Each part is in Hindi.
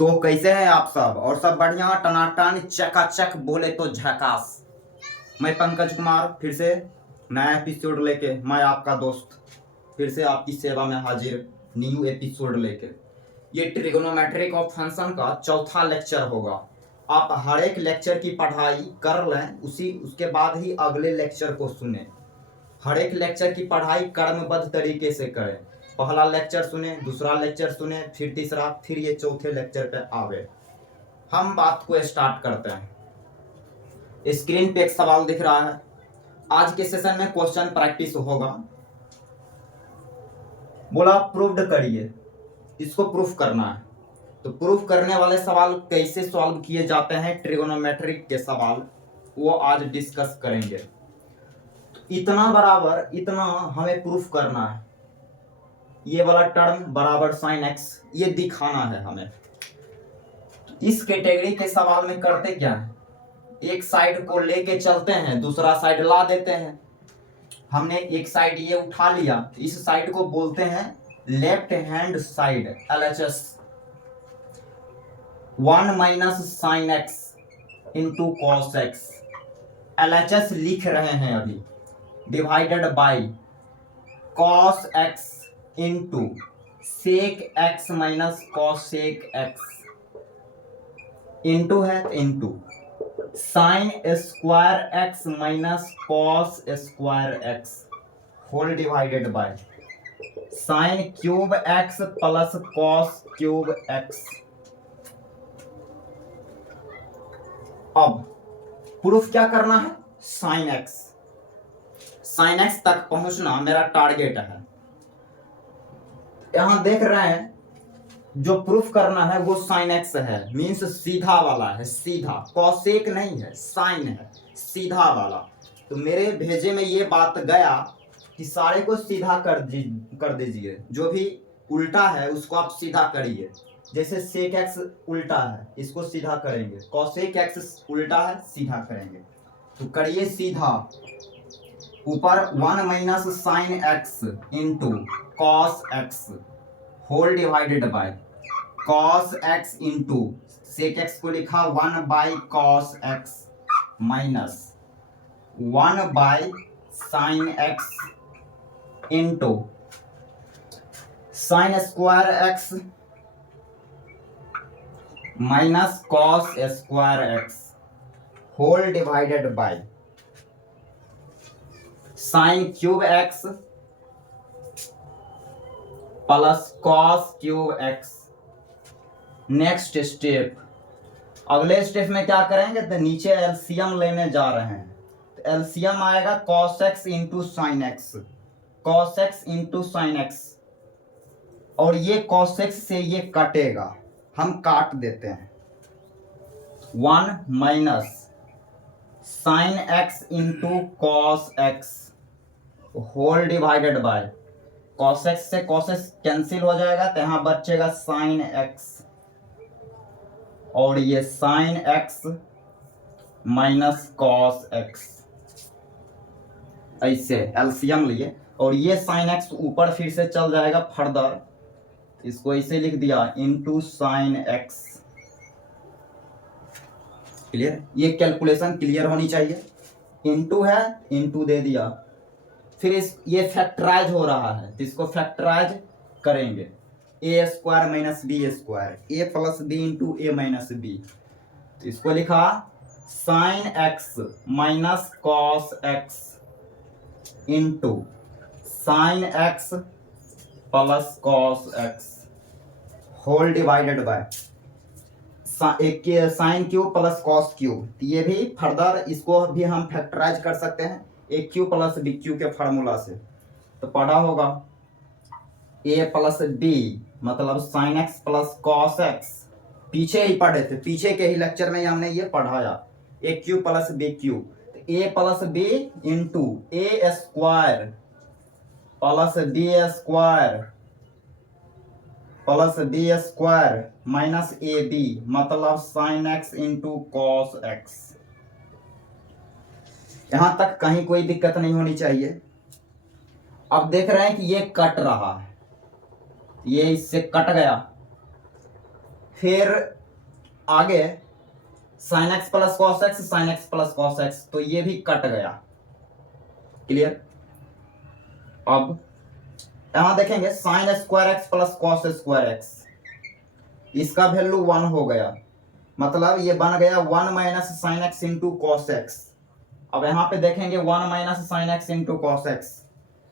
तो कैसे हैं आप सब? और सब बढ़िया, टनाटन चकाचक, बोले तो झकास। मैं पंकज कुमार फिर से नया एपिसोड लेके, मैं आपका दोस्त फिर से आपकी सेवा में हाजिर, न्यू एपिसोड लेके। ये ट्रिगोनोमेट्रिक ऑफ फंक्शन का चौथा लेक्चर होगा। आप हर एक लेक्चर की पढ़ाई कर लें, उसके बाद ही अगले लेक्चर को सुने। हर एक लेक्चर की पढ़ाई क्रमबद्ध तरीके से करें। पहला लेक्चर सुने, दूसरा लेक्चर सुने, फिर तीसरा, फिर ये चौथे लेक्चर पे आवे। हम बात को स्टार्ट करते हैं। स्क्रीन पे एक सवाल दिख रहा है। आज के सेशन में क्वेश्चन प्रैक्टिस होगा। बोला प्रूव्ड करिए, इसको प्रूफ करना है। तो प्रूफ करने वाले सवाल कैसे सॉल्व किए जाते हैं, ट्रिगोनोमेट्रिक के सवाल, वो आज डिस्कस करेंगे। इतना बराबर इतना हमें प्रूफ करना है। ये वाला टर्म बराबर साइन एक्स, ये दिखाना है हमें। इस कैटेगरी के सवाल में करते क्या है, एक साइड को लेके चलते हैं, दूसरा साइड ला देते हैं। हमने एक साइड ये उठा लिया, इस साइड को बोलते हैं left hand side, LHS। 1 minus sine x into cos x, LHS लिख रहे हैं अभी, divided by cos x into sec x minus cosec x, into है into sine square x minus cos square x, whole divided by sine cube x plus cos cube x. अब प्रूफ क्या करना है, साइन एक्स तक पहुंचना मेरा टारगेट है। यहां देख रहे हैं जो प्रूफ करना है वो साइन एक्स है, मीन्स सीधा वाला है, सीधा, कॉसेक नहीं है, साइन है, सीधा वाला। तो मेरे भेजे में ये बात गया कि सारे को सीधा कर दीजिए, जो भी उल्टा है उसको आप सीधा करिए। जैसे सेक एक्स उल्टा है, इसको सीधा करेंगे, कॉसेक एक्स उल्टा है, सीधा करेंगे। तो करिए सीधा, ऊपर 1 minus sine x into cos x, whole divided by cos x into sec x को लिखा 1 by cos x minus 1 by sine x into sine square x minus cos square x, whole divided by sine cube x plus cos cube x. Next step, अगले स्टेप में क्या करेंगे, तो नीचे एलसीएम लेने जा रहे हैं। तो एलसीएम आएगा cos x into sine x, cos x into sine x, और ये कॉस एक्स से ये कटेगा, हम काट देते हैं। 1 minus sine x into cos x, whole divided by cos x से कॉस एक्स कैंसिल हो जाएगा, तो यहां बचेगा साइन एक्स, और ये sine x minus cos x, ऐसे एलसीएम लिए। और ये साइन एक्स ऊपर फिर से चल जाएगा फर्दर, इसको ऐसे लिख दिया इंटू साइन एक्स। क्लियर, ये कैलकुलेशन क्लियर होनी चाहिए। इंटू है, इंटू दे दिया, फिर ये फैक्टराइज हो रहा है, तो इसको फैक्टराइज करेंगे, a square minus b square, a plus b into a minus b. तो इसको लिखा sine x minus cos x into sine x plus cos x, whole divided by sine cube plus cos cube. ये भी फर्दर, इसको भी हम फैक्टराइज कर सकते हैं ए क्यू प्लस बी क्यू के फार्मूला से। तो पढ़ा होगा ए प्लस बी मतलब sine x plus cos x, पीछे ही पढ़े थे, पीछे के ही लेक्चर में हमने ये पढ़ाया, a cube plus b cube. A plus b into a square plus b square plus b square minus a b, मतलब sine x into cos x. यहां तक कहीं कोई दिक्कत नहीं होनी चाहिए। अब देख रहे हैं कि ये कट रहा है, ये इससे कट गया, फिर आगे sign x plus cos x, sine x plus cos x, तो ये भी कट गया। क्लियर। अब यहां देखेंगे sign square x plus cos square x, इसका वैल्यू 1 हो गया, मतलब ये बन गया 1 minus sine x into cos x. अब यहां पे देखेंगे 1 minus sine x into cos x,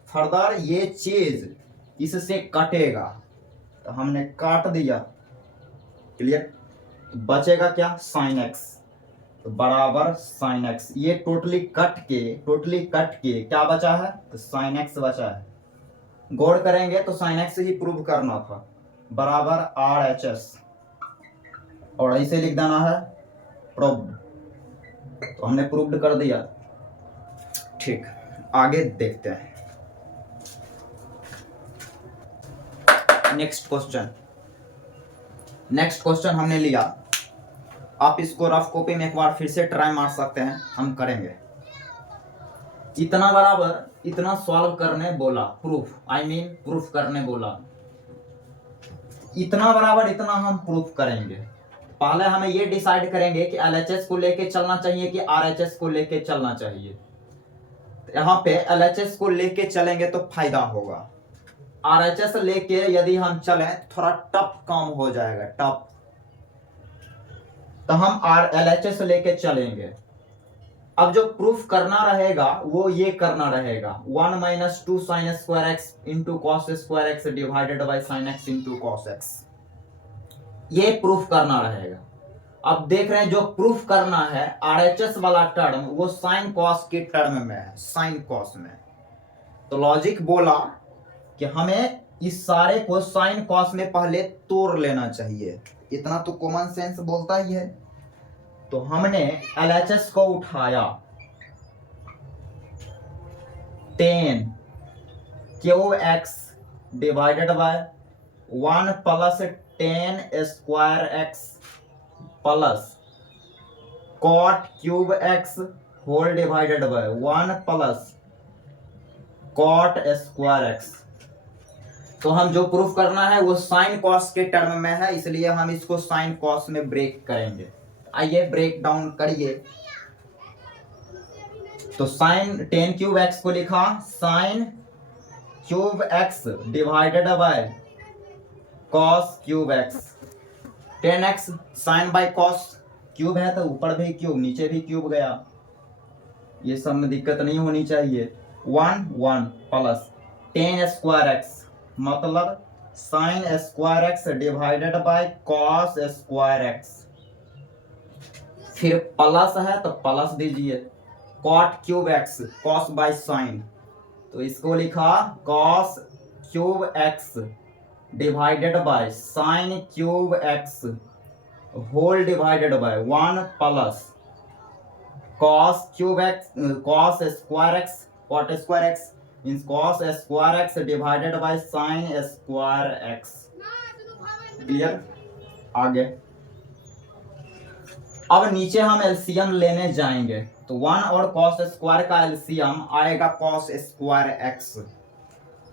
further ये चीज इससे कटेगा, तो हमने काट दिया। क्लियर। बचेगा क्या, साइन एक्स, तो बराबर साइन एक्स, ये टोटली कट के क्या बचा है, तो साइन एक्स बचा है। गौर करेंगे तो साइन एक्स ही प्रूव करना था, बराबर आर एच एस, और ऐसे लिख देना है प्रूव्ड, तो हमने प्रूव्ड कर दिया। ठीक, आगे देखते हैं नेक्स्ट क्वेश्चन हमने लिया, आप इसको रफ कॉपी में एक बार फिर से ट्राई मार सकते हैं, हम करेंगे। इतना बराबर इतना सॉल्व करने बोला, प्रूफ करने बोला, इतना बराबर इतना हम प्रूफ करेंगे। पहले हमें ये डिसाइड करेंगे कि एलएचएस को लेके चलना चाहिए कि आरएचएस को लेके चलना चाहिए। यहाँ पे एलएचएस को लेके चलेंगे तो फायदा होगा, आरएचएस लेके यदि हम चलें थोड़ा टफ काम हो जाएगा, टफ, तो हम एलएचएस लेके चलेंगे। अब जो प्रूफ करना रहेगा वो ये करना रहेगा, 1 minus 2 sine square x into cos square x divided by sine x into cos x, ये प्रूफ करना रहेगा। अब देख रहे हैं जो प्रूफ करना है आरएचएस वाला टर्म वो साइन कॉस के टर्म में है, साइन कॉस में, तो लॉजिक बोला कि हमें इस सारे को साइन कॉस में पहले तोड़ लेना चाहिए, इतना तो कॉमन सेंस बोलता ही है। तो हमने एलएचएस को उठाया 10 cube x divided by 1 plus 10 square x plus cot cube x whole divided by 1 plus cot square x. तो हम जो प्रूफ करना है वो साइन कॉस के टर्म में है, इसलिए हम इसको साइन कॉस में ब्रेक करेंगे। आइए ब्रेक डाउन करिए। तो साइन 10 क्यूब एक्स को लिखा sine cube x divided by cos cube x, 10x sine by cos, cube है तो ऊपर भी क्यूब नीचे भी क्यूब गया, ये सब में दिक्कत नहीं होनी चाहिए। 1 प्लस 10 स्क्वायर एक्स मतलब sine square x divided by cos square x, फिर प्लस है तो प्लस दीजिए, cot cube x cos by sine, तो इसको लिखा cos cube x divided by sine cube x whole divided by 1 plus cos cube x cos square x cot square x means cos square x divided by sine square x. Clear. आगे अब नीचे हम एलसीएम लेने जाएंगे, तो 1 और कॉस स्क्वायर का एलसीएम आएगा कॉस स्क्वायर एक्स।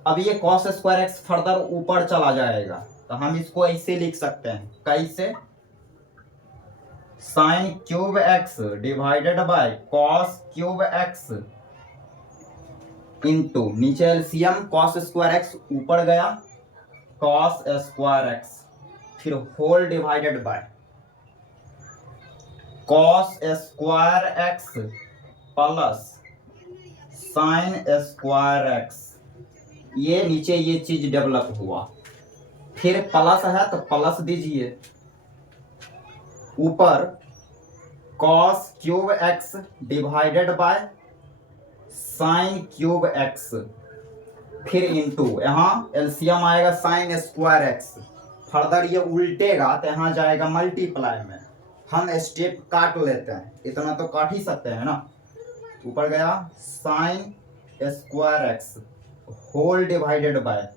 अब ये कॉस स्क्वायर एक्स फर्दर ऊपर चला जाएगा, तो हम इसको ऐसे लिख सकते हैं, कैसे, sine cube x divided by cos cube x into नीचे एलसीएम कॉस स्क्वायर एक्स ऊपर गया कॉस स्क्वायर एक्स, फिर whole divided by cos square x plus sine square x, ये नीचे ये चीज डेवलप हुआ, फिर प्लस है तो प्लस दीजिए, ऊपर cos cube x divided by sine cube x, फिर इंटू यहाँ एलसीएम आएगा साइन स्क्वायर एक्स, फर्दर ये उल्टेगा तो यहाँ जाएगा मल्टीप्लाई में, हम स्टेप काट लेते हैं, इतना तो काट ही सकते हैं ना, ऊपर गया sine square x whole divided by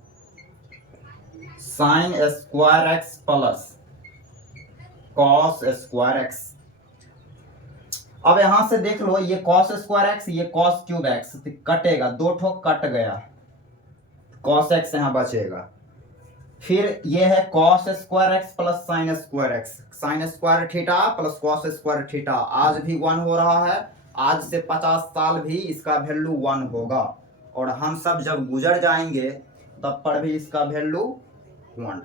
sine square x plus cos square x. अब यहां से देख लो, ये कॉस स्क्वायर एक्स ये कॉस क्यूब एक्स कटेगा, दो ठोक कट गया, कॉस एक्स यहां बचेगा, फिर ये है cos square x plus sine square x, sine square theta plus cos square theta, आज भी 1 हो रहा है, आज से 50 साल भी इसका वैल्यू 1 होगा, और हम सब जब गुजर जाएंगे तब पर भी इसका वैल्यू 1,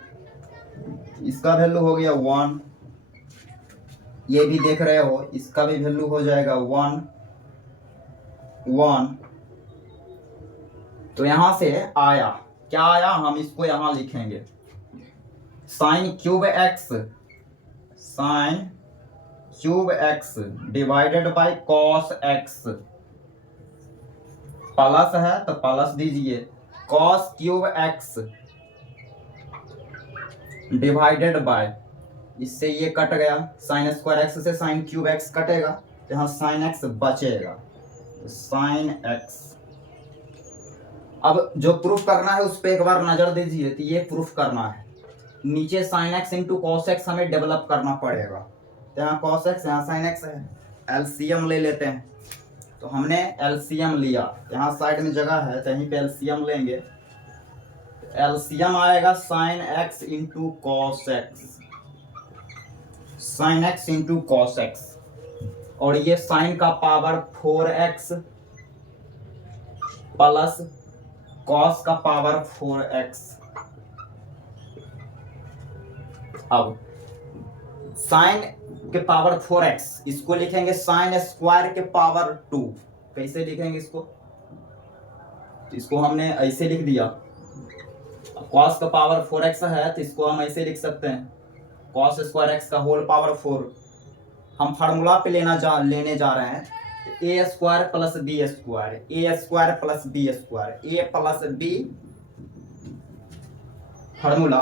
इसका वैल्यू हो गया 1, ये भी देख रहे हो, इसका भी वैल्यू हो जाएगा 1 1। तो यहां से आया क्या आया, हम इसको यहां लिखेंगे sine cube x, sine cube x divided by cos x, plus है तो प्लस दीजिए, cos cube x divided bye, इससे ये कट गया, साइन स्क्वायर एक्स से साइन क्यूब एक्स कटेगा, यहाँ साइन एक्स बचेगा, साइन एक्स। अब जो प्रूफ करना है उस पर एक बार नजर दीजिए, तो ये प्रूफ करना है, नीचे sign x into cos x हमें डेवलप करना पड़ेगा, तो यहाँ कॉस एक्स यहाँ साइन एक्स है, एलसीएम ले लेते हैं, तो हमने एलसीएम लिया, यहाँ साइड में जगह है तो यहीं पे एलसीएम लेंगे, एलसीएम आएगा sine x into cos x, sine x into cos x, और ये साइन का पावर 4x प्लस कॉस का पावर 4x। अब साइन के पावर 4x इसको लिखेंगे साइन स्क्वायर के पावर 2, कैसे लिखेंगे इसको, इसको हमने ऐसे लिख दिया, कॉस का पावर 4x है तो इसको हम ऐसे लिख सकते हैं कॉस स्क्वायर x का होल पावर 4, हम फार्मूला पे लेने जा रहे हैं, ए square plus b square, A square plus b square, a plus B formula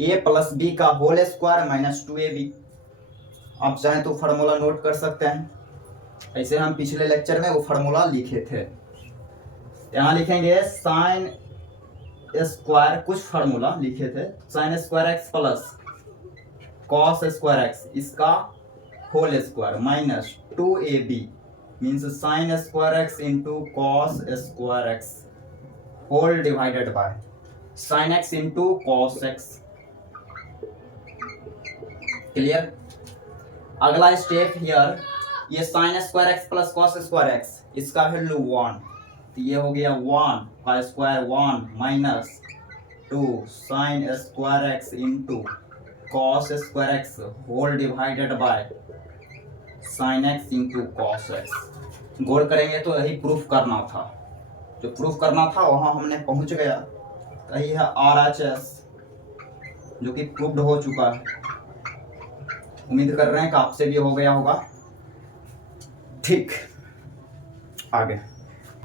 A plus b का होल स्क्वायर माइनस 2ab। आप चाहें तो फार्मूला नोट कर सकते हैं, ऐसे हम पिछले लेक्चर में वो फार्मूला लिखे थे, यहाँ लिखेंगे साइन स्क्वायर, कुछ फार्मूला लिखे थे, sine square x plus cos square x इसका whole square minus 2ab means sine square x into cos square x whole divided by sine x into cos x. Clear. अगला स्टेप हियर, ये sine square x plus cos square x इसका वैल्यू 1, तो ये हो गया 1 का square 1 minus 2 sine square x into cos square x whole divided by sine x into cos x. गौर करेंगे तो यही प्रूफ करना था, जो प्रूफ करना था वहां हमने पहुंच गया, यही है RHS जो कि प्रूफ्ड हो चुका है, उम्मीद कर रहे हैं कि आपसे भी हो गया होगा। ठीक, आगे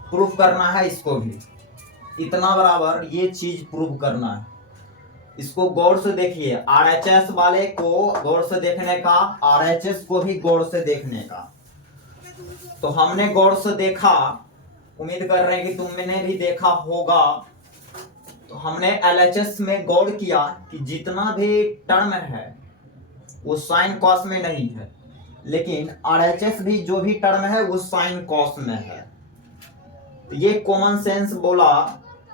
प्रूफ करना है, इसको भी इतना बराबर ये चीज प्रूफ करना है, इसको गौर से देखिए, RHS वाले को गौर से देखने का, RHS को भी गौर से देखने का। तो हमने गौर से देखा, उम्मीद कर रहे हैं कि तुमने भी देखा होगा। तो हमने LHS में गौर किया कि जितना भी टर्म है वो साइन कॉस में नहीं है, लेकिन RHS भी जो भी टर्म है वो साइन कॉस में है। तो ये कॉमन सेंस बोला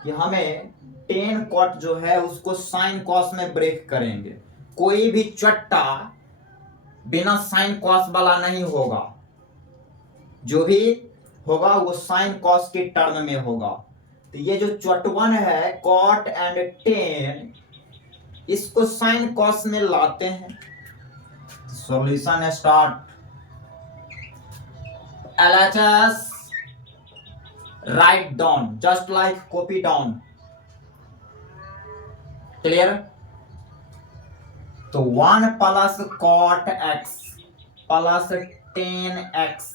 कि हमें टेन कॉट जो है उसको साइन कॉस में ब्रेक करेंगे, कोई भी चट्टा बिना साइन कॉस वाला नहीं होगा, जो भी होगा वो साइन कॉस के टर्म में होगा। तो ये जो चटवन है कॉट एंड टेन, इसको साइन कॉस में लाते हैं। Solution start. LHS write down just like copy down। Clear. तो 1 plus cot x plus 10x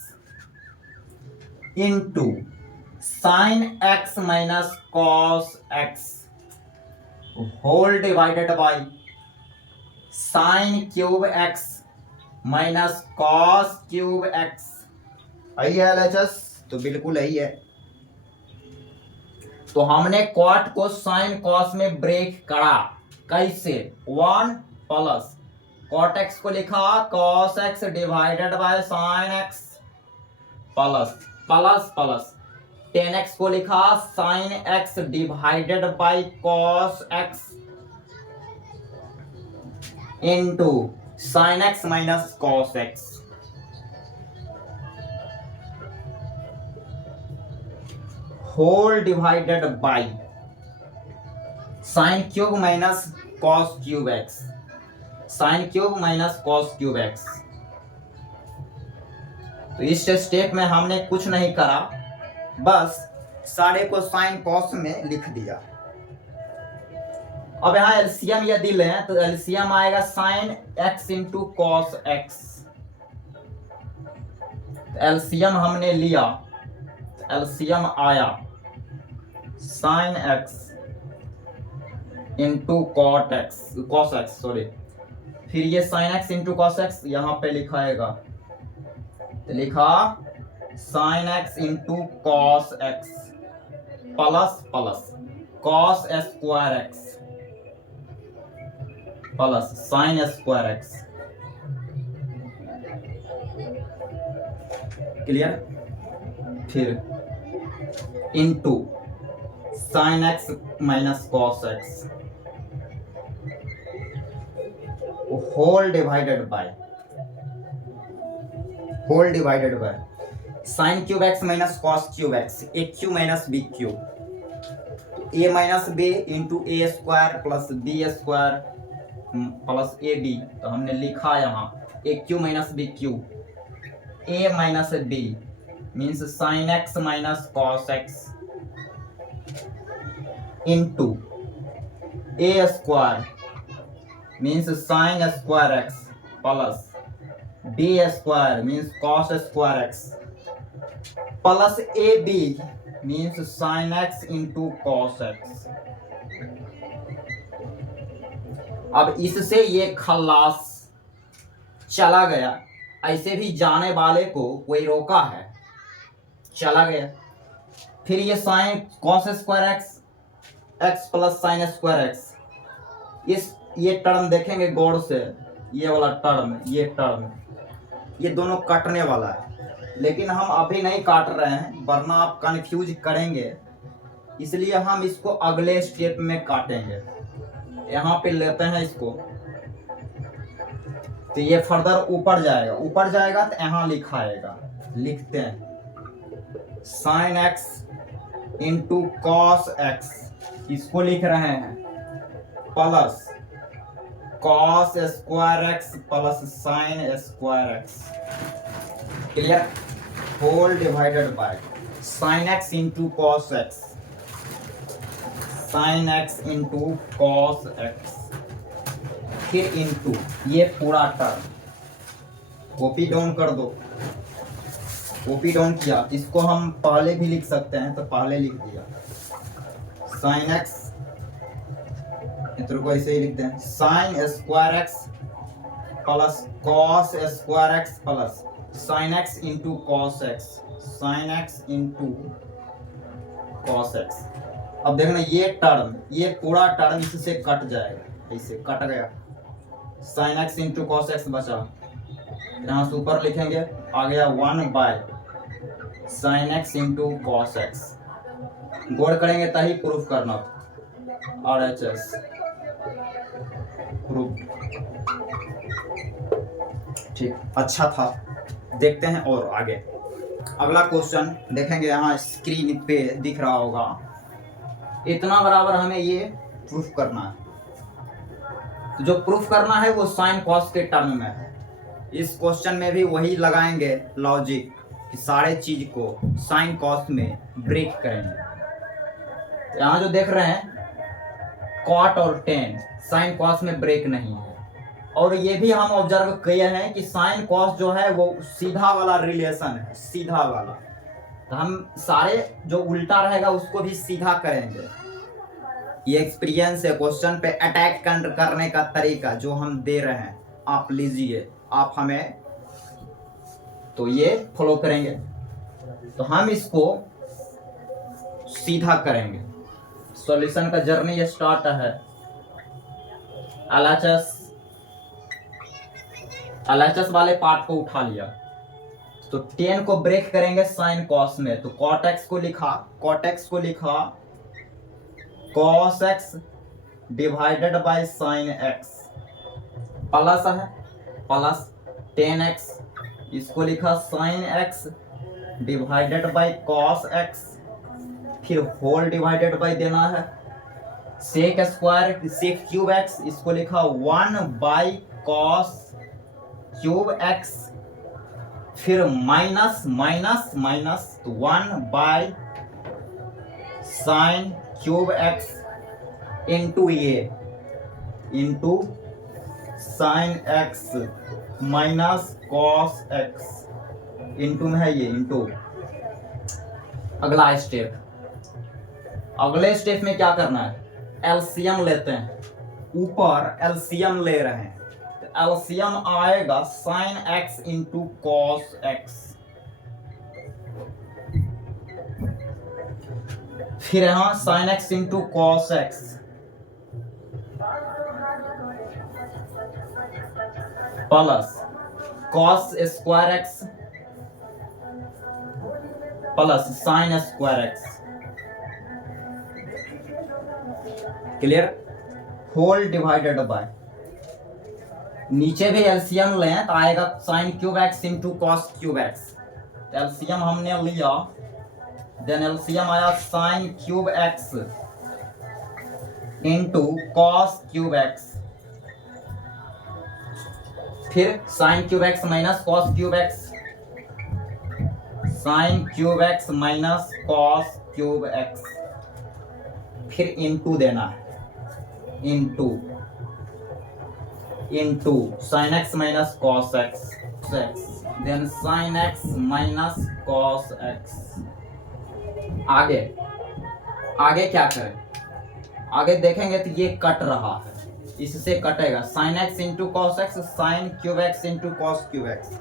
into sine x minus cos x whole divided by sine cube x minus cos cube x. यही है LHS, तो बिल्कुल यही है। तो हमने कॉट को साइन कॉस में ब्रेक करा, कैसे, 1 प्लस कॉट एक्स को लिखा cos x divided by sine x plus plus plus 10x को लिखा sine x divided by cos x into sine x minus cos x whole divided by sine cube minus cos cube x, sine cube minus cos cube x. तो इस स्टेप में हमने कुछ नहीं करा, बस सारे को साइन कॉस में लिख दिया। अब यहाँ एलसीएम यदि लें तो एलसीएम आएगा sine x into cos x. LCM हमने लिया, एलसीएम आया sine x into cot x, cos x sorry. फिर ये sine x into cos x यहाँ पे लिखाएगा, तो लिखा sine x into cos x plus plus cos square x plus sine square x. Clear? फिर into sine x minus cos x whole divided by sine cube x minus cos cube x, a cube minus b cube, a minus b into a square plus b square plus a b. तो हमने लिखा यहाँ a cube minus b cube, a minus b means sine x minus cos x into a square means sine square x plus b square means cos square x plus a b means sine x into cos x. अब इससे ये खल्लास चला गया, ऐसे भी जाने वाले को कोई रोका है, चला गया। फिर ये sine cos square x, x plus sine square x, ये टर्म देखेंगे गौर से, ये वाला टर्म, ये टर्म, ये दोनों कटने वाला है, लेकिन हम अभी नहीं काट रहे हैं वरना आप कंफ्यूज करेंगे, इसलिए हम इसको अगले स्टेप में काटेंगे। यहाँ पे लेते हैं इसको, तो ये फर्दर ऊपर जाएगा तो यहाँ लिखाएगा, लिखते हैं sine x into cos x, इसको लिख रहे हैं plus cos square x plus sine square x. Clear? Whole divided by sine x into cos x, sine x into cos x, फिर इंटू ये पूरा टर्म, कॉपी डाउन कर दो, कॉपी डाउन किया, इसको हम पहले भी लिख सकते हैं तो पहले लिख दिया साइन एक्स, इधर को ऐसे ही लिखते हैं sign square x plus cos square x plus sine x into cos x, sine x into cos x. अब देखना ये टर्म, ये पूरा टर्म इससे कट जाएगा, ऐसे कट गया, sine x into cos x बचा, यहाँ से ऊपर लिखेंगे, आ गया 1 by sine x into cos x. गौर करेंगे तभी प्रूफ करना, RHS प्रूफ। ठीक, अच्छा था, देखते हैं और आगे। अगला क्वेश्चन देखेंगे, यहाँ स्क्रीन पे दिख रहा होगा, इतना बराबर हमें ये प्रूफ करना है। तो जो प्रूफ करना है वो साइन कॉस के टर्म में है। इस क्वेश्चन में भी वही लगाएंगे लॉजिक कि सारे चीज को साइन कॉस में ब्रेक करेंगे। यहाँ जो देख रहे हैं कॉट और टेन साइन कॉस में ब्रेक नहीं है, और ये भी हम ऑब्जर्व किए हैं कि साइन कॉस जो है वो सीधा वाला रिलेशन है, सीधा वाला। तो हम सारे जो उल्टा रहेगा उसको भी सीधा करेंगे। ये एक्सपीरियंस है, क्वेश्चन पे अटैक करने का तरीका जो हम दे रहे हैं, आप लीजिए, आप हमें तो ये फॉलो करेंगे, तो हम इसको सीधा करेंगे। सॉल्यूशन का जर्नी स्टार्ट है। एलएचएस वाले पार्ट को उठा लिया, तो 10 को ब्रेक करेंगे साइन कॉस में, तो कॉट एक्स को लिखा cos x divided by sine x plus है, प्लस 10x, इसको लिखा sine x divided by cos x, फिर होल डिवाइडेड बाय देना है sec square sec cube x, इसको लिखा 1 बाय कॉस क्यूब x, फिर minus minus minus 1 by sine cube x into ये into sine x minus cos x into में है ये इंटू। अगला स्टेप, अगले स्टेप में क्या करना है, एलसीएम लेते हैं, ऊपर एलसीएम ले रहे हैं, तो एलसीएम आएगा sine x into cos x, फिर यहां sine x into cos x, plus cos square x plus sine square x, clear, whole divided by, नीचे भी एलसीएम लें तो आएगा sine cube x into cos cube x, तो एलसीएम हमने लिया, देन एलसीएम आया sine cube x into cos cube x, फिर sine cube x minus cos cube x, sine cube x minus cos cube x, फिर इंटू देना है, into into sine x minus cos x, then sine x minus cos x। आगे आगे क्या करें, आगे देखेंगे तो ये कट रहा है, इससे कटेगा sine x into cos x, sine cube x into cos cube x,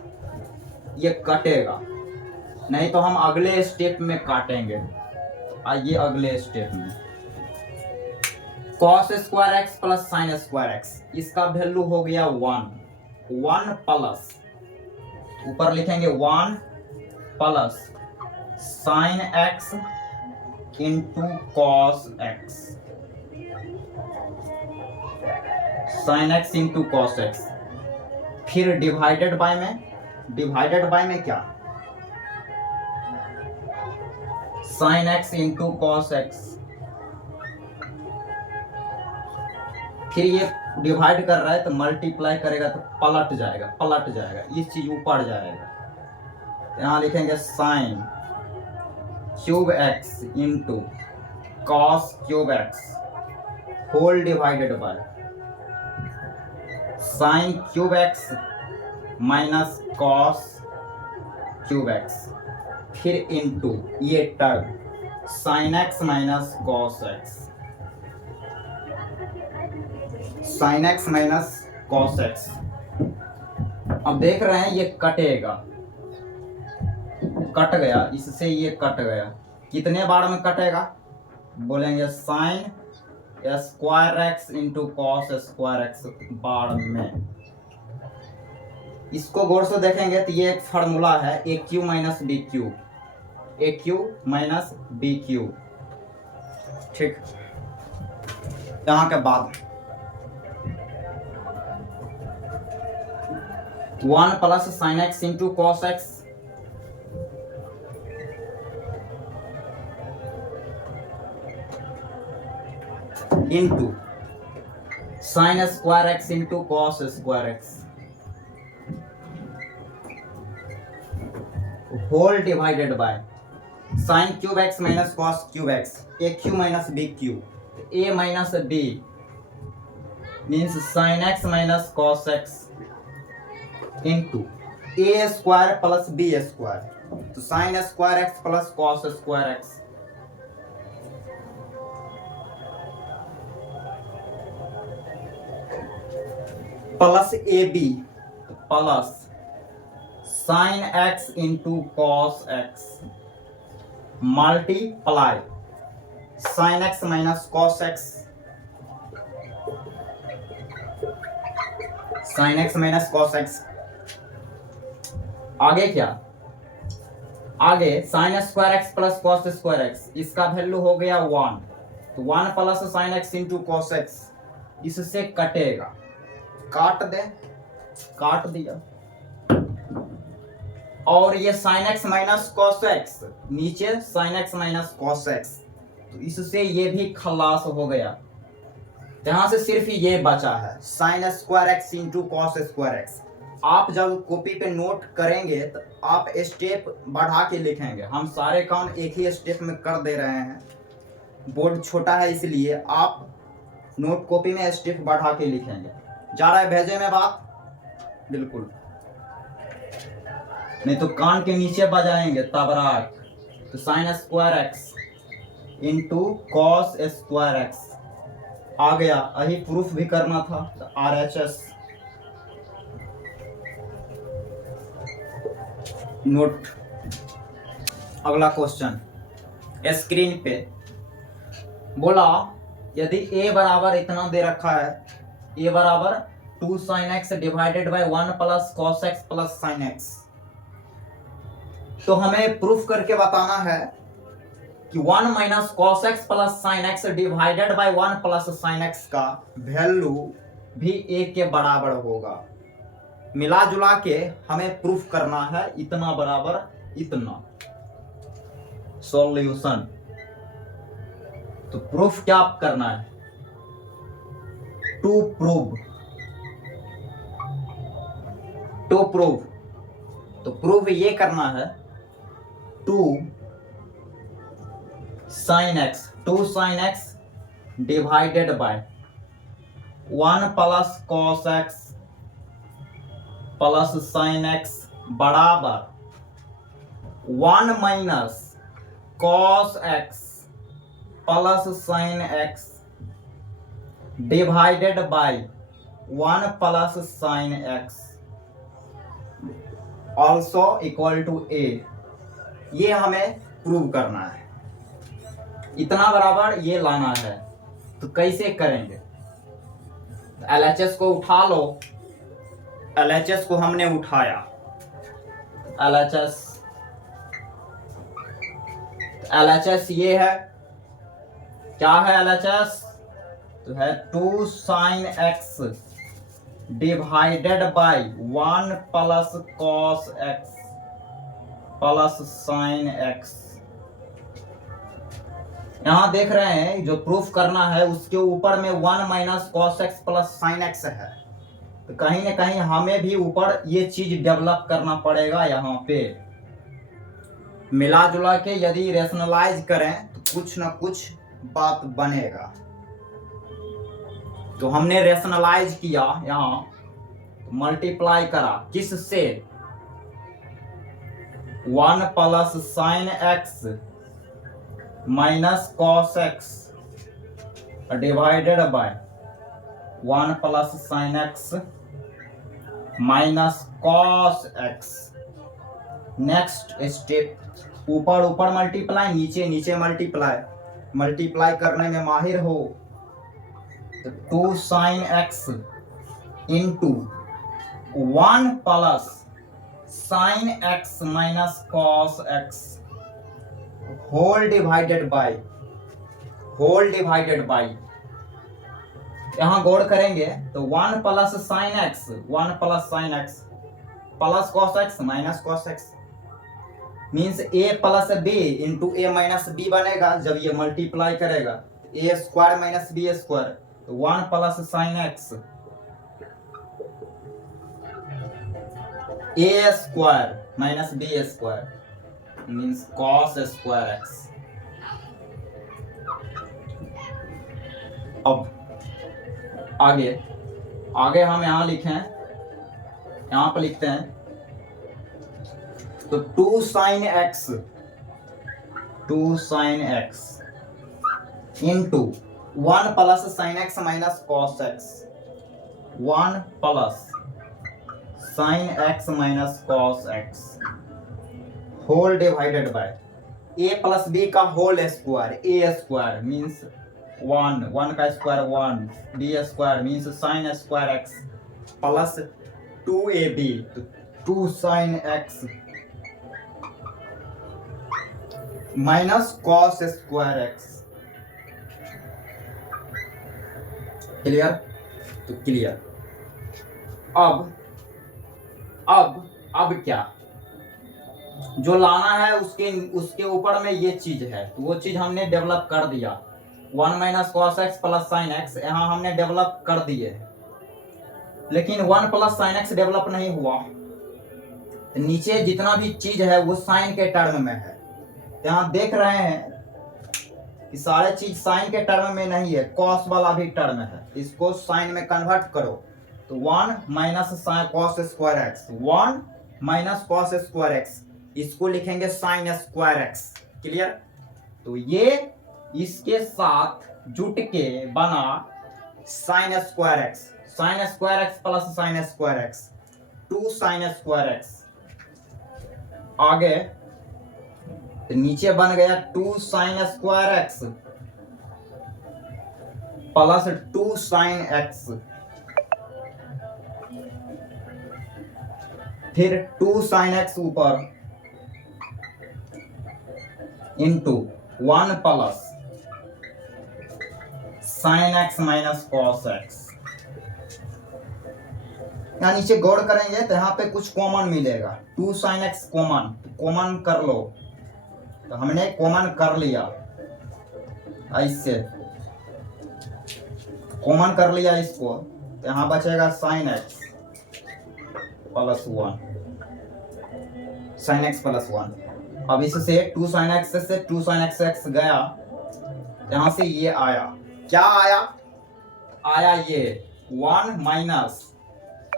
ये कटेगा, नहीं तो हम अगले स्टेप में काटेंगे। आइए अगले स्टेप में, cos square x plus sine square x, इसका वैल्यू हो गया 1 प्लस, ऊपर लिखेंगे 1 plus sine x into cos x, sine x into cos x, फिर डिवाइडेड बाय में, डिवाइडेड बाय में क्या, sign x into cos x, फिर ये डिवाइड कर रहा है तो मल्टीप्लाई करेगा तो पलट जाएगा, ये चीज ऊपर जाएगा, यहाँ लिखेंगे sine cube x into cos cube x whole divided by sine cube x minus cos cube x, फिर इंटू ये term sine x minus cos x, sine x minus cos x. अब देख रहे हैं ये कटेगा, कट गया, इससे ये कट गया, कितने बार में कटेगा, बोलेंगे sine square x into cos square x बार में। इसको गौर से देखेंगे तो ये एक फार्मूला है a cube minus b cube, a cube minus b cube, ठीक। यहाँ के बाद 1 plus sine x into cos x, into sine square x into cos square x, whole divided by sine cube x minus cos cube x, a cube minus b cube, a minus b means sine x minus cos x into a square plus b square, तो sine square x plus cos square x, plus a b plus sine x into cos x multiply sine x minus cos x, sine x minus cos x. आगे क्या, आगे sine square x plus cos square x, इसका वैल्यू हो गया 1, तो 1 plus sine x into cos x, इससे कटेगा, काट दे, काट दिया। और ये sin x minus cos x, नीचे sin x minus cos x, तो इससे ये भी खलास हो गया। यहां से सिर्फ ये बचा है sin square x into cos square x. आप जब कॉपी पे नोट करेंगे तो आप स्टेप बढ़ा के लिखेंगे। हम सारे काम एक ही स्टेप में कर दे रहे हैं, बोर्ड छोटा है इसलिए आप नोट कॉपी में स्टेप बढ़ा के लिखेंगे। जा रहा है भेजे में बात? बिल्कुल, नहीं तो कान के नीचे बजाएंगे तबराक। तो sine square x into cos square x आ गया। यही प्रूफ भी करना था। तो RHS नोट। अगला क्वेश्चन स्क्रीन पे बोला, यदि a बराबर इतना दे रखा है, a बराबर 2 sin x divided by 1 plus cos x plus sin x, तो हमें प्रूफ करके बताना है कि 1 minus cos x plus sin x divided by 1 plus sin x का वैल्यू भी a के बराबर होगा। मिला जुला के हमें प्रूफ करना है इतना बराबर इतना। सॉल्यूशन, तो प्रूफ क्या करना है? टू प्रूव, तो प्रूफ ये करना है 2 sin x divided by 1 plus cos x plus sin x बराबर 1 minus cos x plus sin x divided by 1 plus sin x also equal to a। ये हमें प्रूव करना है, इतना बराबर ये लाना है। तो कैसे करेंगे? तो LHS को उठा लो। LHS को हमने उठाया, LHS ये है, क्या है LHS? तो है 2 sin x divided by 1 plus cos x plus sin x। यहां देख रहे हैं जो प्रूफ करना है उसके ऊपर में 1 minus cos x plus sin x है, तो कहीं ना कहीं हमें भी ऊपर ये चीज डेवलप करना पड़ेगा। यहाँ पे मिला जुला के यदि रेशनलाइज करें तो कुछ ना कुछ बात बनेगा। तो हमने रेशनलाइज किया, यहाँ मल्टीप्लाई करा किससे? 1 plus sine x minus cos x divided by 1 plus sine x minus cos x. Next step, ऊपर ऊपर मल्टीप्लाई, नीचे नीचे मल्टीप्लाई। मल्टीप्लाई करने में माहिर हो तो 2 sine x into 1 plus sine x minus cos x whole divided by यहां गौर करेंगे तो 1 plus sine x plus cos x minus cos x means a plus b into a minus b बनेगा। जब ये मल्टीप्लाई करेगा a square minus b square, तो 1 plus sine x a square minus b square means cos square x. अब आगे हम यहां लिखें, यहां पर लिखते हैं तो 2 sine x into 1 plus sine x minus cos x, 1 plus sine x minus cos x whole divided by a plus b का whole square, a square means 1 का square 1, b square means sine square x plus 2ab, तो 2 sine x minus cos square x. Clear? तो क्लियर। अब क्या जो लाना है उसके ऊपर में ये चीज है, तो वो चीज हमने डेवलप कर दिया। 1 minus cos x plus sine x यहाँ हमने डेवलप कर दिए, लेकिन 1 प्लस साइन एक्स डेवलप नहीं हुआ। नीचे जितना भी चीज है वो साइन के टर्म में है। यहाँ देख रहे हैं कि सारे चीज साइन के टर्म में नहीं है, कॉस वाला भी टर्म है। इसको साइन में कन्वर्ट करो तो 1 minus cos square x, 1 minus cos square x, इसको लिखेंगे साइन स्क्वायर एक्स। क्लियर? तो ये इसके साथ जुट के बना sign square x, sign square x plus sine square x, 2 sine square x. आगे तो नीचे बन गया 2 sine square x plus 2 sine x, फिर 2 साइन एक्स ऊपर into 1 plus sine x minus cos x. यहाँ नीचे गौर करेंगे तो यहाँ पे कुछ कॉमन मिलेगा, 2 साइन एक्स कॉमन कर लो, तो हमने कॉमन कर लिया, ऐसे कॉमन कर लिया इसको, तो यहाँ बचेगा sine x plus 1, sign x plus 1। अब इससे 2 साइन एक्स से 2 साइन एक्स एक्स गया, यहाँ से ये आया, क्या आया? आया ये 1 माइनस,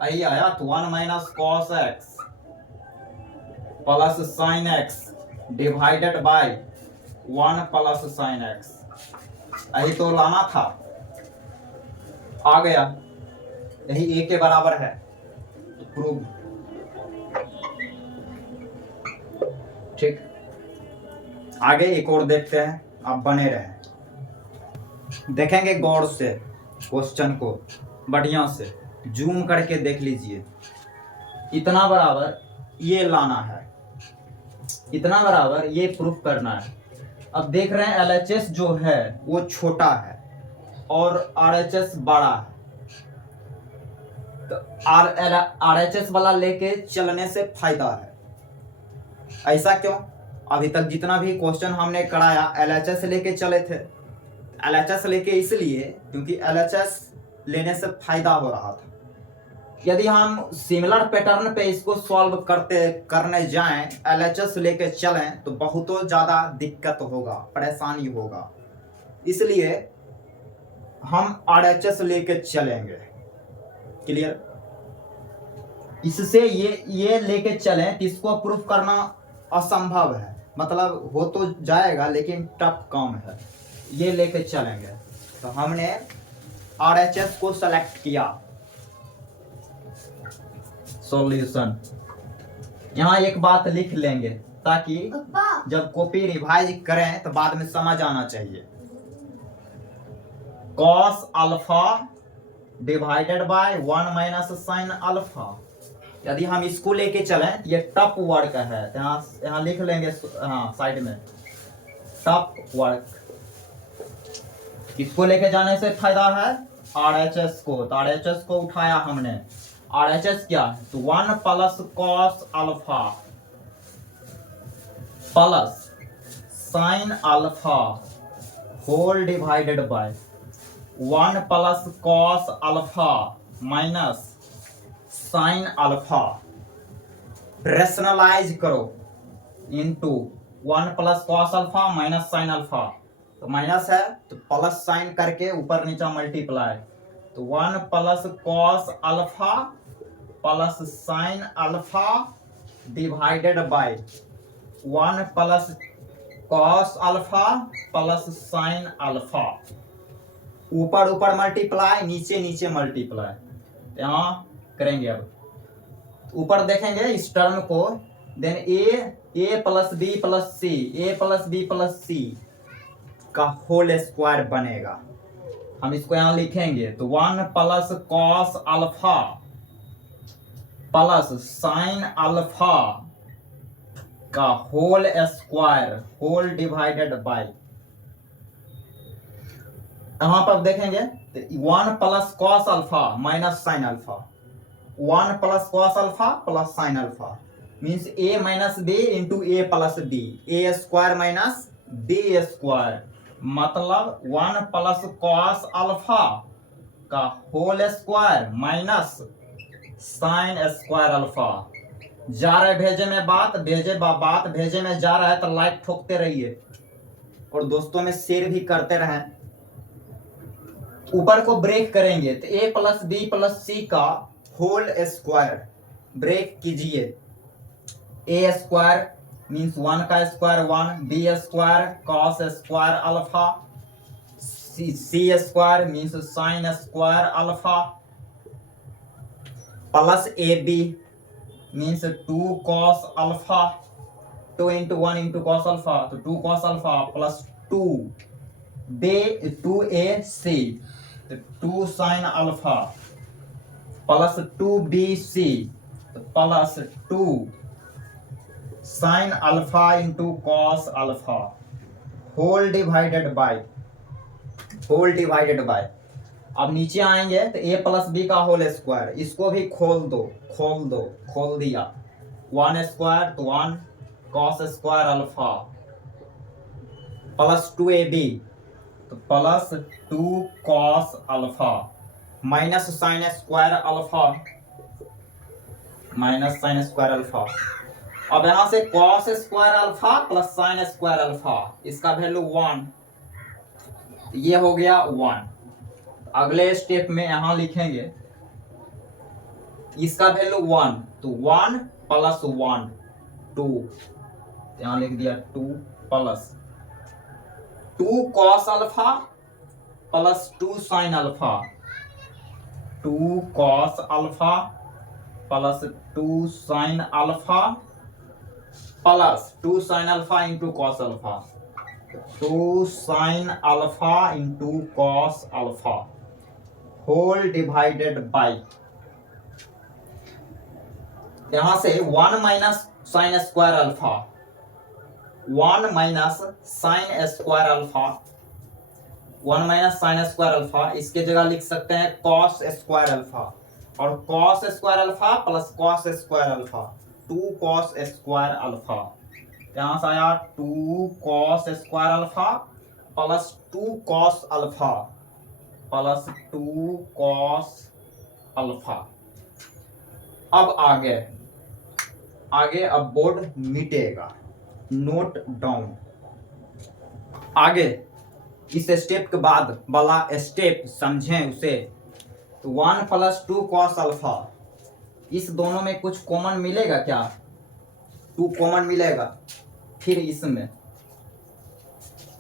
यही आया तो 1 minus cos x plus sine x divided by 1 plus sine x, यही तो लाना था, आ गया, यही ए के बराबर है, तो प्रूव। ठीक, आगे एक और देखते हैं, आप बने रहे, देखेंगे गौर से क्वेश्चन को, बढ़िया से जूम करके देख लीजिए। इतना बराबर ये लाना है, इतना बराबर ये प्रूफ करना है। अब देख रहे हैं LHS जो है वो छोटा है और RHS बड़ा है, तो RHS वाला लेके चलने से फायदा है। ऐसा क्यों? अभी तक जितना भी क्वेश्चन हमने कराया LHS लेके चले थे, LHS लेके इसलिए क्योंकि LHS लेने से फायदा हो रहा था। यदि हम सिमिलर पैटर्न पे इसको सॉल्व करने जाएं, LHS लेके चलें, तो बहुत ज्यादा दिक्कत होगा, परेशानी होगा, इसलिए हम RHS लेके चलेंगे। क्लियर? इससे ये लेके चलें तो इसको प्रूफ करना असंभव है, मतलब हो तो जाएगा लेकिन टफ काम है, ये लेके चलेंगे। तो हमने RHS को सेलेक्ट किया। सॉल्यूशन, यहाँ एक बात लिख लेंगे ताकि जब कॉपी रिवाइज करें तो बाद में समझ आना चाहिए। Cos alpha divided by 1 minus sine alpha. यदि हम इसको लेके चलें, ये टफ वर्क है, यहाँ लिख लेंगे, हाँ साइड में टफ वर्क। किसको लेके जाने से फायदा है? RHS को, तो RHS को उठाया हमने। RHS क्या है? तो 1 plus cos alpha plus sine alpha whole divided by 1 plus cos alpha minus sine alpha, rationalise करो, into 1 plus cos alpha minus sine alpha, तो माइनस है तो प्लस साइन करके ऊपर नीचे मल्टीप्लाई, तो 1 plus cos alpha plus sine alpha divided by 1 plus cos alpha plus sine alpha, ऊपर ऊपर मल्टीप्लाई, नीचे नीचे मल्टीप्लाई, यहाँ करेंगे। अब ऊपर देखेंगे इस टर्म को, देन ए प्लस बी प्लस सी, ए प्लस बी प्लस सी का होल स्क्वायर बनेगा। हम इसको यहाँ लिखेंगे, तो 1 plus cos alpha plus sine alpha का whole square whole divided by, यहाँ पर देखेंगे 1 plus cos alpha minus sine alpha, 1 plus cos alpha plus sine alpha means a minus b into a plus b, a square minus b square, मतलब 1 प्लस कॉस अल्फा का whole square minus sine square alpha. जा रहे भेजे में बात भेजे में जा रहा है तो लाइक ठोकते रहिए और दोस्तों में शेयर भी करते रहें। ऊपर को ब्रेक करेंगे तो a प्लस बी प्लस सी का होल स्क्वायर ब्रेक कीजिए। ए स्क्वायर मीन्स 1 का square 1, b square cos square alpha, c square means sine square alpha, plus a b means 2 cos alpha, 2 into 1 into cos alpha तो 2 cos alpha plus 2 a c तो 2 sine alpha plus 2 b c plus 2 sine alpha into cos alpha whole divided by. अब नीचे आएंगे तो a प्लस बी का होल स्क्वायर, इसको भी खोल दिया। 1 स्क्वायर तो 1 cos square alpha plus 2ab तो plus 2 cos alpha minus sine square alpha. अब यहां से cos square alpha plus sine square alpha, इसका वैल्यू 1, ये हो गया 1। अगले स्टेप में यहां लिखेंगे इसका वैल्यू 1 तो 1 प्लस 1 2, यहां लिख दिया 2 plus 2 cos alpha plus 2 sine alpha, 2 cos alpha plus 2 sine alpha plus 2 sine alpha into cos alpha, 2 sine alpha into cos alpha whole divided by. यहां से 1 minus sine square alpha, 1 minus sine square alpha, 1 minus sine square alpha, इसके जगह लिख सकते हैं कॉस स्क्वायर अल्फा, और cos square alpha plus cos square alpha 2 cos square alpha, यहां से आया 2 cos square alpha plus 2 cos alpha plus 2 cos alpha. अब आगे अब बोर्ड मिटेगा, नोट डाउन। आगे इस स्टेप के बाद वाला स्टेप समझें उसे, तो 1 प्लस 2 कॉस अल्फा, इस दोनों में कुछ कॉमन मिलेगा क्या? 2 कॉमन मिलेगा। फिर इसमें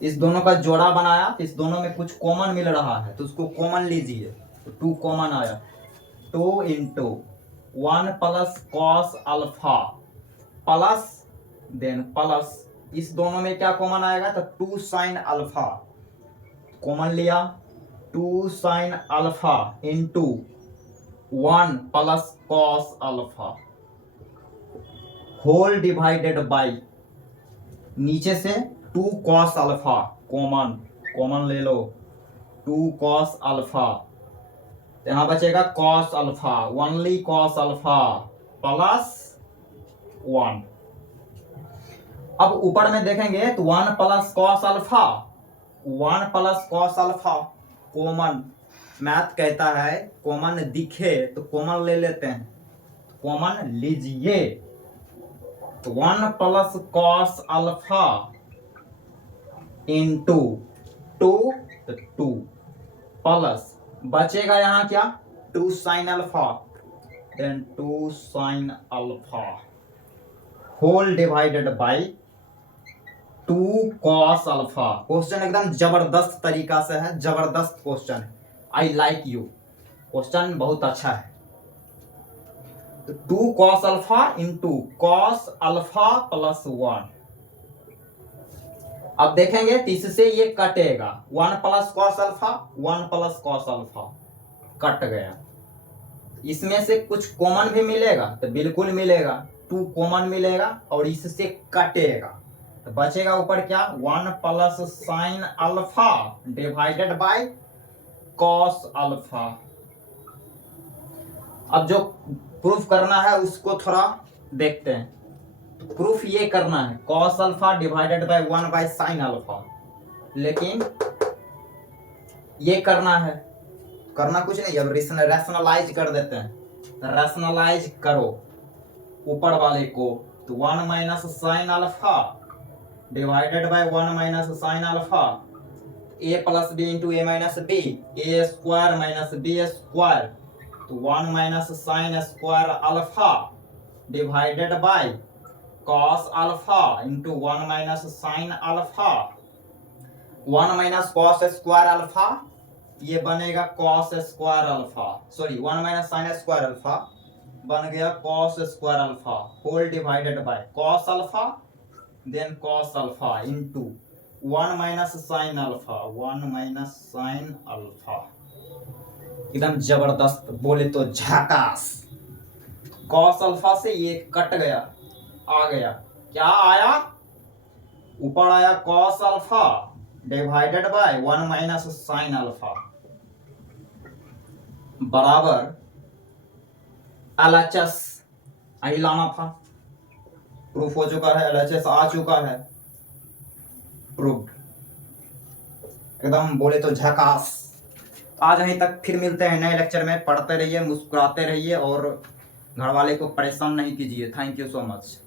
इस दोनों का जोड़ा बनाया तो इस दोनों में कुछ कॉमन मिल रहा है तो उसको कॉमन लीजिए, तो 2 कॉमन आया, 2 into 1 plus cos alpha plus then plus इस दोनों में क्या कॉमन आएगा तो 2 साइन अल्फा कॉमन लिया, 2 sine alpha into 1 plus cos alpha whole divided by, नीचे से 2 कॉस अल्फा कॉमन ले लो, 2 कॉस अल्फा, यहां बचेगा cos alpha, only cos alpha plus 1। अब ऊपर में देखेंगे तो 1 plus cos alpha, 1 plus cos alpha common, math कहता है कॉमन दिखे तो कॉमन ले लेते हैं, कॉमन लीजिए, तो 1 plus cos alpha into 2 plus बचेगा यहां क्या 2 sine alpha, then 2 sine alpha whole divided by 2 cos alpha. Question एकदम जबरदस्त तरीका से है, जबरदस्त क्वेश्चन है, आई लाइक यू, क्वेश्चन बहुत अच्छा है। तो 2 cos alpha into cos alpha plus 1। अब देखेंगे तो इससे ये कटेगा, 1 plus cos alpha 1 plus cos alpha cut गया, इसमें से कुछ कॉमन भी मिलेगा तो बिल्कुल मिलेगा, 2 कॉमन मिलेगा और इससे कटेगा तो बचेगा ऊपर क्या 1 plus sine alpha divided by cos alpha. अब जो प्रूफ करना है उसको थोड़ा देखते हैं। तो प्रूफ ये करना है cos alpha divided by 1 by sine alpha, लेकिन ये करना है, करना कुछ नहीं, अब रैशनलाइज कर देते हैं। रैशनलाइज करो ऊपर वाले को, तो 1 minus sine alpha divided by 1 minus sine alpha, a plus b into a minus b, a square minus b square, तो 1 minus sine square alpha divided by cos alpha into 1 minus sine alpha, 1 minus cos square alpha, ये बनेगा cos square alpha, sorry 1 minus sine square alpha बन गया cos square alpha whole divided by cos alpha then cos alpha into 1 minus sine alpha, 1 minus sine alpha. एकदम जबरदस्त, बोले तो झकास। कॉस अल्फा से ये कट गया, आ गया क्या आया, ऊपर आया cos alpha divided by 1 minus sine alpha बराबर LHS आई लाना था। प्रूफ हो चुका है, LHS आ चुका है, प्रूफ एकदम बोले तो झकास। आज यहीं तक, फिर मिलते हैं नए लेक्चर में। पढ़ते रहिए, मुस्कुराते रहिए और घर वाले को परेशान नहीं कीजिए। Thank you so much.